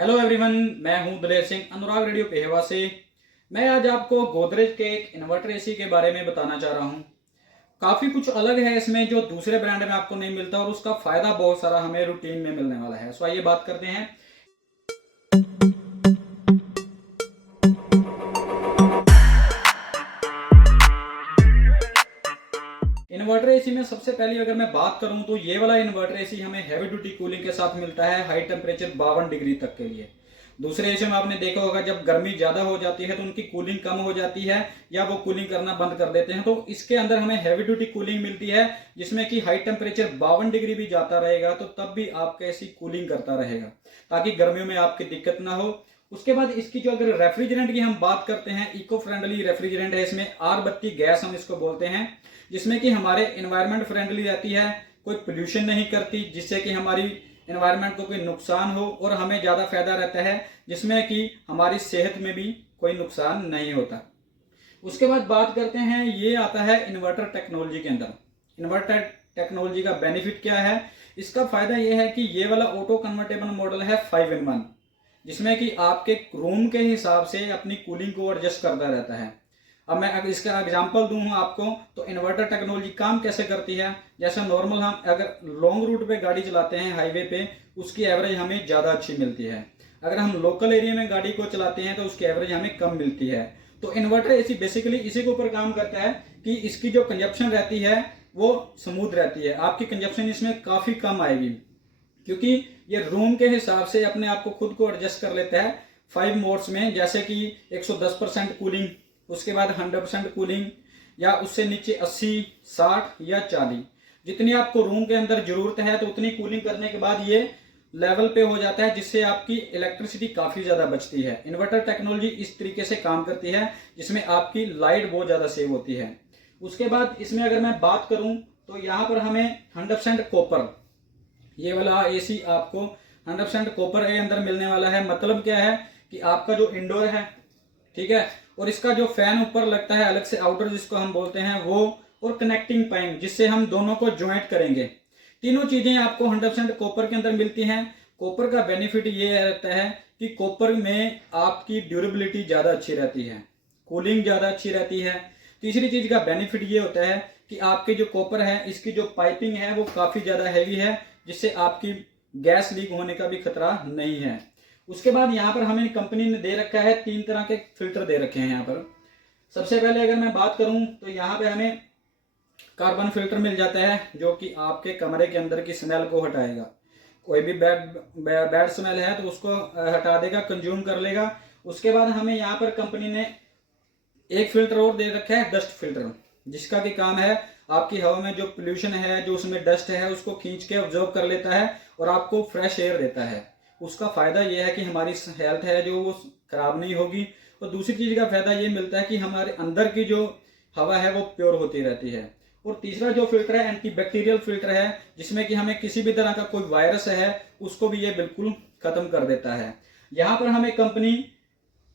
Hello everyone, मैं हूं दलेर सिंह अनुराग radio Pehowa से। मैं आज आपको गोदरेज के एक इन्वर्टर एसी के बारे में बताना चाह रहा हूं। काफ़ी कुछ अलग है इसमें जो दूसरे ब्रांड में आपको नहीं मिलता और उसका फ़ायदा बहुत सारा हमें रूटीन में मिलने वाला है। सो आइए बात करते हैं। इन्वर्टर एसी में सबसे पहले अगर मैं बात करूं तो ये वाला इन्वर्टर एसी हमें हैवी ड्यूटी कूलिंग के साथ मिलता है, हाई टेम्परेचर 52 डिग्री तक के लिए। दूसरे एसी में आपने देखा होगा जब गर्मी ज्यादा हो जाती है तो उनकी कूलिंग कम हो जाती है या वो कूलिंग करना बंद कर देते हैं। तो इसके अंदर हमें हैवी ड्यूटी कूलिंग मिलती है जिसमें कि हाई टेम्परेचर 52 डिग्री भी जाता रहेगा तो तब भी आपका एसी कूलिंग करता रहेगा ताकि गर्मियों में आपकी दिक्कत ना हो। उसके बाद इसकी जो अगर रेफ्रिजरेंट की हम बात करते हैं, इको फ्रेंडली रेफ्रिजरेंट है इसमें, R32 गैस हम इसको बोलते हैं, जिसमें कि हमारे एनवायरनमेंट फ्रेंडली रहती है, कोई पोल्यूशन नहीं करती जिससे कि हमारी एनवायरनमेंट को कोई नुकसान हो, और हमें ज़्यादा फायदा रहता है जिसमें कि हमारी सेहत में भी कोई नुकसान नहीं होता। उसके बाद बात करते हैं, ये आता है इन्वर्टर टेक्नोलॉजी के अंदर। इन्वर्टर टेक्नोलॉजी का बेनिफिट क्या है? इसका फायदा यह है कि ये वाला ऑटो कन्वर्टेबल मॉडल है 5 in 1, जिसमें कि आपके रूम के हिसाब से अपनी कूलिंग को एडजस्ट करता रहता है। अब मैं अगर इसका एग्जांपल दूं आपको तो इन्वर्टर टेक्नोलॉजी काम कैसे करती है। जैसे नॉर्मल हम अगर लॉन्ग रूट पे गाड़ी चलाते हैं हाईवे पे, उसकी एवरेज हमें ज़्यादा अच्छी मिलती है। अगर हम लोकल एरिया में गाड़ी को चलाते हैं तो उसकी एवरेज हमें कम मिलती है। तो इन्वर्टर एसी बेसिकली इसी के ऊपर काम करता है कि इसकी जो कंजप्शन रहती है वो स्मूथ रहती है, आपकी कंजप्शन इसमें काफ़ी कम आएगी क्योंकि ये रूम के हिसाब से अपने आप को खुद को एडजस्ट कर लेता है 5 मोड्स में, जैसे कि 110% कूलिंग, उसके बाद 100% कूलिंग, या उससे नीचे 80, 60 या 40, जितनी आपको रूम के अंदर जरूरत है तो उतनी कूलिंग करने के बाद ये लेवल पे हो जाता है जिससे आपकी इलेक्ट्रिसिटी काफ़ी ज़्यादा बचती है। इन्वर्टर टेक्नोलॉजी इस तरीके से काम करती है जिसमें आपकी लाइट बहुत ज़्यादा सेव होती है। उसके बाद इसमें अगर मैं बात करूं तो यहाँ पर हमें 100% कॉपर, ये वाला एसी आपको 100% कॉपर के अंदर मिलने वाला है। मतलब क्या है कि आपका जो इंडोर है, ठीक है, और इसका जो फैन ऊपर लगता है अलग से आउटर जिसको हम बोलते हैं वो, और कनेक्टिंग पाइप जिससे हम दोनों को ज्वाइंट करेंगे, तीनों चीजें आपको 100% कॉपर के अंदर मिलती हैं। कॉपर का बेनिफिट ये रहता है कि कॉपर में आपकी ड्यूरेबिलिटी ज़्यादा अच्छी रहती है, कूलिंग ज़्यादा अच्छी रहती है। तीसरी चीज़ का बेनिफिट ये होता है कि आपके जो कॉपर है इसकी जो पाइपिंग है वो काफ़ी ज़्यादा हैवी है जिससे आपकी गैस लीक होने का भी खतरा नहीं है। उसके बाद यहाँ पर हमें कंपनी ने दे रखा है 3 तरह के फिल्टर दे रखे हैं यहाँ पर। सबसे पहले अगर मैं बात करूँ तो यहाँ पे हमें कार्बन फिल्टर मिल जाता है जो कि आपके कमरे के अंदर की स्मेल को हटाएगा। कोई भी बैड बैड स्मेल है तो उसको हटा देगा, कंज्यूम कर लेगा। उसके बाद हमें यहाँ पर कंपनी ने एक फिल्टर और दे रखा है, डस्ट फिल्टर, जिसका कि काम है आपकी हवा में जो पोल्यूशन है, जो उसमें डस्ट है, उसको खींच के ऑब्जर्व कर लेता है और आपको फ्रेश एयर देता है। उसका फायदा यह है कि हमारी हेल्थ है जो वो खराब नहीं होगी, और दूसरी चीज का फायदा ये मिलता है कि हमारे अंदर की जो हवा है वो प्योर होती रहती है। और तीसरा जो फिल्टर है एंटी बैक्टीरियल फिल्टर है, जिसमें कि हमें किसी भी तरह का कोई वायरस है उसको भी ये बिल्कुल खत्म कर देता है। यहाँ पर हमें कंपनी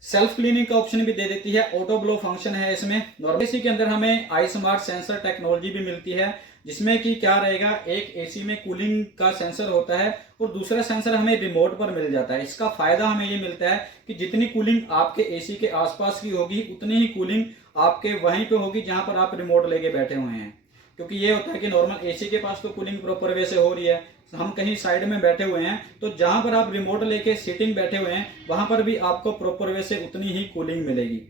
सेल्फ क्लीनिंग का ऑप्शन भी दे देती है, ऑटो ब्लो फंक्शन है इसमें। नॉर्मल एसी के अंदर हमें आई स्मार्ट सेंसर टेक्नोलॉजी भी मिलती है, जिसमें कि क्या रहेगा, एक एसी में कूलिंग का सेंसर होता है और दूसरा सेंसर हमें रिमोट पर मिल जाता है। इसका फायदा हमें ये मिलता है कि जितनी कूलिंग आपके एसी के आसपास की होगी उतनी ही कूलिंग आपके वहीं पे होगी जहां पर आप रिमोट लेके बैठे हुए हैं। क्योंकि ये होता है कि नॉर्मल एसी के पास तो कूलिंग प्रॉपर वे से हो रही है, हम कहीं साइड में बैठे हुए हैं तो जहां पर आप रिमोट लेके सीटिंग बैठे हुए हैं वहां पर भी आपको प्रॉपर वे से उतनी ही कूलिंग मिलेगी।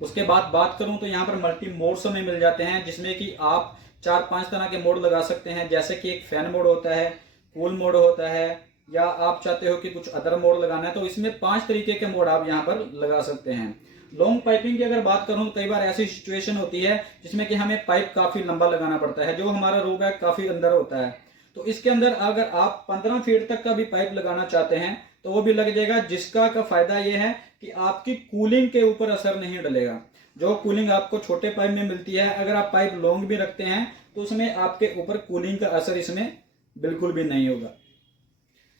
उसके बाद बात करूं तो यहाँ पर मल्टी मोड्स हमें मिल जाते हैं, जिसमें कि आप 4-5 तरह के मोड लगा सकते हैं। जैसे कि एक फैन मोड होता है, कूल मोड होता है, या आप चाहते हो कि कुछ अदर मोड लगाना है तो इसमें 5 तरीके के मोड आप यहाँ पर लगा सकते हैं। लॉन्ग पाइपिंग की अगर बात करूं तो कई बार ऐसी सिचुएशन होती है जिसमें कि हमें पाइप काफी लंबा लगाना पड़ता है, जो हमारा रूम है काफी अंदर होता है, तो इसके अंदर अगर आप 15 फीट तक का भी पाइप लगाना चाहते हैं तो वो भी लग जाएगा, जिसका का फायदा ये है कि आपकी कूलिंग के ऊपर असर नहीं डलेगा। जो कूलिंग आपको छोटे पाइप में मिलती है, अगर आप पाइप लॉन्ग भी रखते हैं तो उसमें आपके ऊपर कूलिंग का असर इसमें बिल्कुल भी नहीं होगा।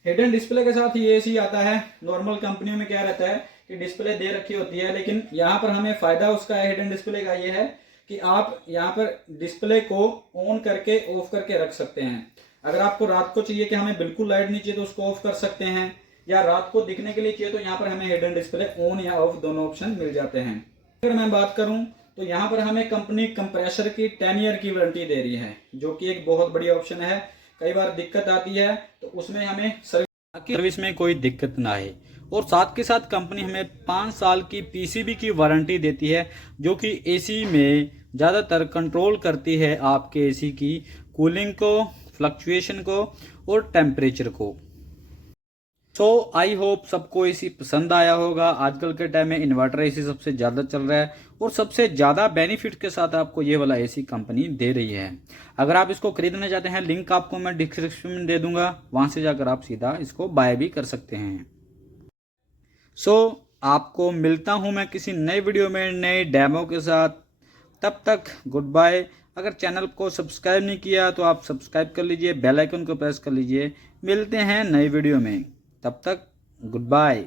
हिडन डिस्प्ले के साथ ये एसी आता है। नॉर्मल कंपनियों में क्या रहता है कि डिस्प्ले दे रखी होती है, लेकिन यहाँ पर हमें फायदा उसका है हिडन डिस्प्ले का ये है कि आप यहाँ पर डिस्प्ले को ऑन करके ऑफ करके रख सकते हैं। अगर आपको रात को चाहिए कि हमें बिल्कुल लाइट नहीं चाहिए तो उसको ऑफ कर सकते हैं, या रात को दिखने के लिए चाहिए तो यहाँ पर हमें हिडन डिस्प्ले ऑन या ऑफ दोनों ऑप्शन मिल जाते हैं। अगर मैं बात करूं तो यहाँ पर हमें कंपनी कंप्रेसर की 10 ईयर की वारंटी दे रही है, जो कि एक बहुत बड़ी ऑप्शन है। कई बार दिक्कत आती है तो उसमें हमें सर्विस में कोई दिक्कत ना आए। और साथ के साथ कंपनी हमें 5 साल की पीसीबी की वारंटी देती है, जो कि एसी में ज़्यादातर कंट्रोल करती है आपके एसी की कूलिंग को, फ्लक्चुएशन को और टेम्परेचर को। सो आई होप सबको एसी पसंद आया होगा। आजकल के टाइम में इन्वर्टर एसी सबसे ज़्यादा चल रहा है और सबसे ज़्यादा बेनिफिट के साथ आपको ये वाला एसी कंपनी दे रही है। अगर आप इसको खरीदना चाहते हैं, लिंक आपको मैं डिस्क्रिप्शन में दे दूंगा, वहां से जाकर आप सीधा इसको बाय भी कर सकते हैं। सो आपको मिलता हूं मैं किसी नए वीडियो में नए डेमो के साथ। तब तक गुड बाय। अगर चैनल को सब्सक्राइब नहीं किया तो आप सब्सक्राइब कर लीजिए, बेल आइकन को प्रेस कर लीजिए। मिलते हैं नए वीडियो में, तब तक गुड बाय।